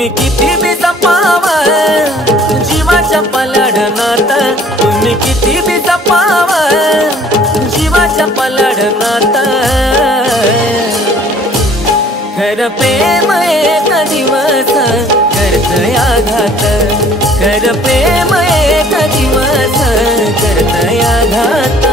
तुम्ही किती बी जपाव जीवाच्या पलाडनात, तुम्ही किती बी जपाव जीवाच्या पलाडनात, खर प्रेम एक दिवस करतय आघात, खर प्रेम एक दिवस करतय आघात।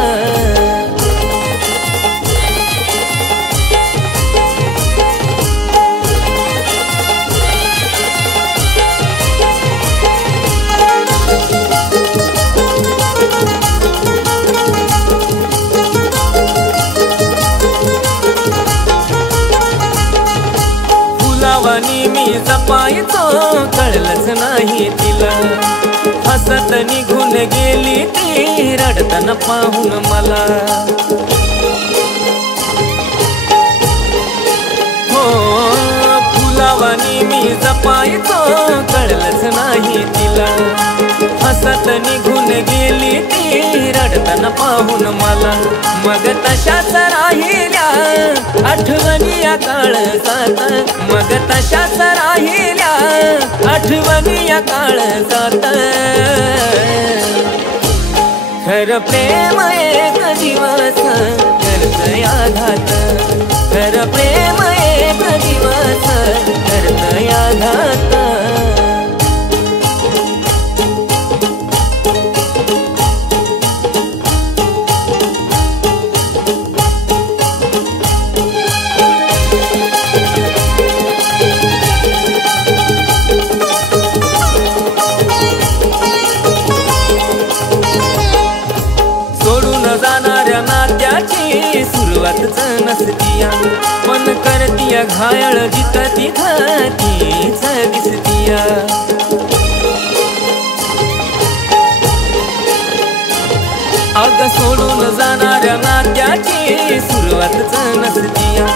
फुलावानी मी जपायचो कळलंच नाही तिला, हसत निघून गेली ती रडताना पाहून मला। हो फुलावानी मी जपायचो कळलंच नाही तिला, हसत निघून गेली ती रडताना पाहून मला। मग तशाच राहिल्या आठवणी या काळजात, मग तशाच राहिल्या आठवणी या काळजात, खर प्रेम एक दिवस करतय आघात, खर प्रेम एक दिवस करतय आघात। जाणाऱ्या नात्याची सुरुवातच नसतीया, मन करतीया घायल जिथं तिथं तीच दिसतीया। अग सोडून जाणाऱ्या नात्याची सुरुवातच नसतीया,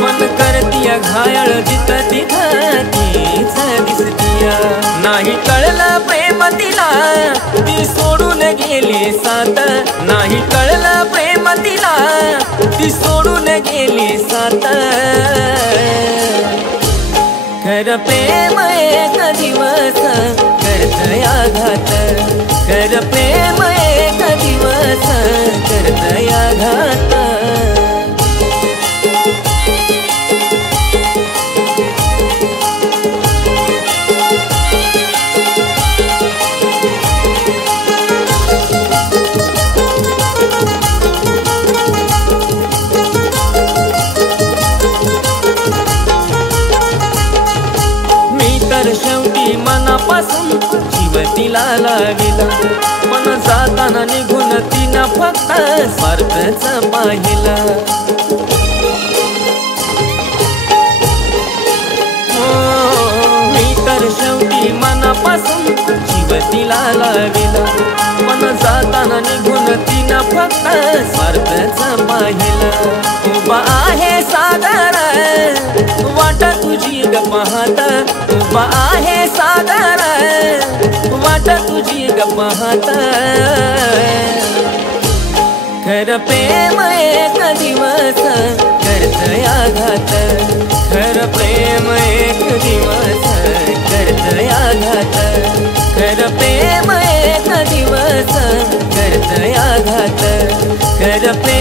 मन करतीया घायल जिथं तिथं तीच दिसतीया। नाही कळलं प्रेम तिला ती सोडून गेली साथ, नाही कळलं प्रेम तिला ती सोडून गेली साथ, खर प्रेम एक दिवस करतय आघात, खर प्रेम एक दिवस करतय आघात। तर शेवटी मनापासून जीव तिला लाविला, पण जाताना निघून तिनं फक्त स्वार्थच पाहिला। मी तर शेवटी मनापासून जीव तिला लाविला, पण जाताना निघून तिनं फक्त स्वार्थच पाहिला। उभा आहे सागर वाट तुझी ग पाहत, उभा आहे सागर वाट तुझी ग पाहत, खर प्रेम एक दिवस करतय आघात, खर प्रेम एक दिवस करतय आघात, खर प्रेम एक दिवस करतय आघात, खर प्रेम